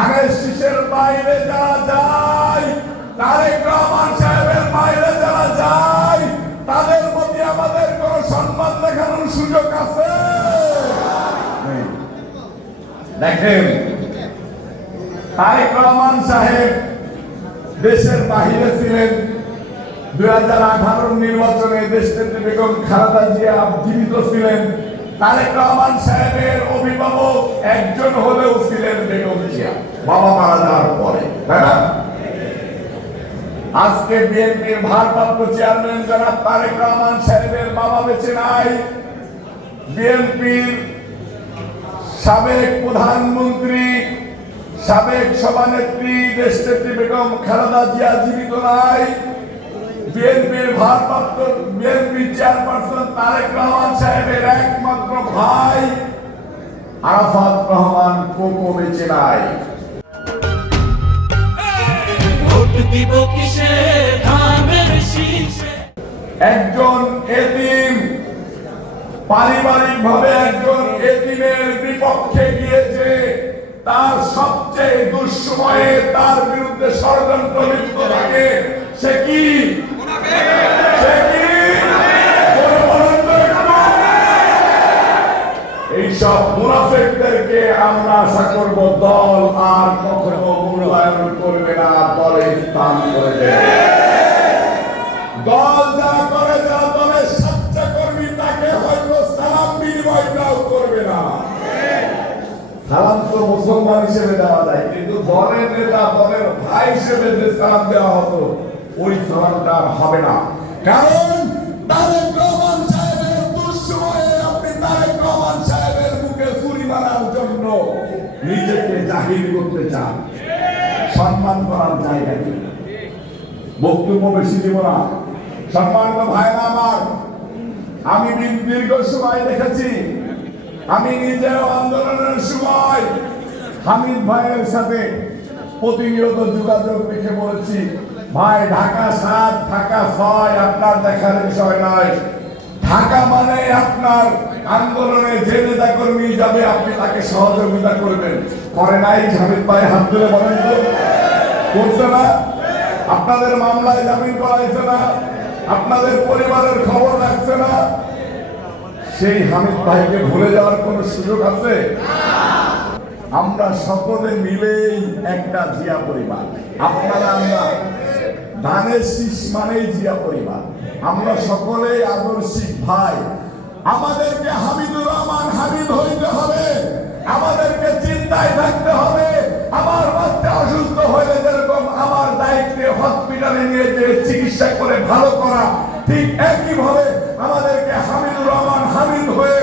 ধানের শীষের বাইরে যারা যায়, তারেক রহমান সাহেবের বাইরে যারা যায়, তাদের প্রতি আমাদের কোন সম্মান দেখানোর সুযোগ আছে? দেখেন, তারেক রহমান সাহেব দেশের বাহিরে ছিলেন। 2018 নির্বাচনে দেশনেত্রী বেগম খালেদা জিয়া জীবিত ছিলেন। তারেক রহমান সাহেবের অভিভাবক একজন হলেও ছিলেন বেগম জিয়া, বাবা মারা যাওয়ার পরে, তাই না? আজকে বিএনপির ভারপ্রাপ্ত চেয়ারম্যান জনাব তারেক রহমান সাহেবের বাবা বেঁচে নাই। বিএনপির সাবেক প্রধানমন্ত্রী, সাবেক সভানেত্রী দেশনেত্রী বেগম খালেদা জিয়া জীবিত নাই। বিএনপির ভারপ্রাপ্ত বিএনপি চেয়ারপারসন তারেক রহমান সাহেবের একমাত্র ভাই আরাফাত রহমান কোকো বেঁচে নাই। একজন এতিম পারিবারিক ভাবে একজন এতিমের বিপক্ষে গিয়েছে, তার সবচেয়ে দুঃসময়ে তার বিরুদ্ধে ষড়যন্ত্র লিপ্ত থাকে, সে কি? এইসব মুনাফিকদেরকে আমরা আশা করব দল আর কখনো মূল্যায়ন করবে না, দলে স্থান করে দেবে। দল যা করে, যারা দলের সচ্চা কর্মী তাকে হয়তো সালাম বিনিময়টাও করবে না। সালাম তো মুসলমান হিসেবে দেওয়া যায়, কিন্তু দলের নেতা, দলের ভাই হিসেবে যে সালাম দেওয়া হতো, ওই সালামটা হবে না। কারণ তারেক রহমান সাহেবের দুঃসময়ে আপনি তারেক রহমান সাহেবের মুখে ছুরি মারার জন্য নিজেকে জাহির করতে চান, সম্মান করার জায়গা কি? বক্তব্য বেশি দিব না। সম্মানিত ভাইরা আমার, আমি দীর্ঘ সময় দেখেছি, আমি নিজেও আন্দোলনের সময় হামিদ ভাইয়ের সাথে প্রতিনিয়ত যোগাযোগ রেখে বলেছি, ভাই ঢাকা 7 ঢাকা 6 আপনার দেখার বিষয় নয়। ঢাকা মানে আপনার আন্দোলনে যে নেতা কর্মী যাবে আপনি তাকে সহযোগিতা করবেন। করে নাই? হামিদ ভাই হাত তুলে বলেন তো, করছে না? আপনাদের মামলায় জামিন করাইছে না? আপনাদের পরিবারের খবর রাখছে না? সেই হামিদ ভাইকে ভুলে যাওয়ার কোন সুযোগ আছে? আমরা সকলে মিলেই একটা জিয়া পরিবার। আপনারা আমরা ধানের শীষ মানেই জিয়া পরিবার। আমরা সকলেই আদর্শিক ভাই। আমাদেরকে হামিদুর রহমান হামিদ হইতে হবে, আমাদেরকে চিন্তায় থাকতে হবে। আমার বাচ্চা অসুস্থ হলে যেরকম আমার দায়িত্বে হসপিটালে নিয়ে যে চিকিৎসা করে ভালো করা, ঠিক একইভাবে আমাদেরকে হামিদুর রহমান হামিদ হয়ে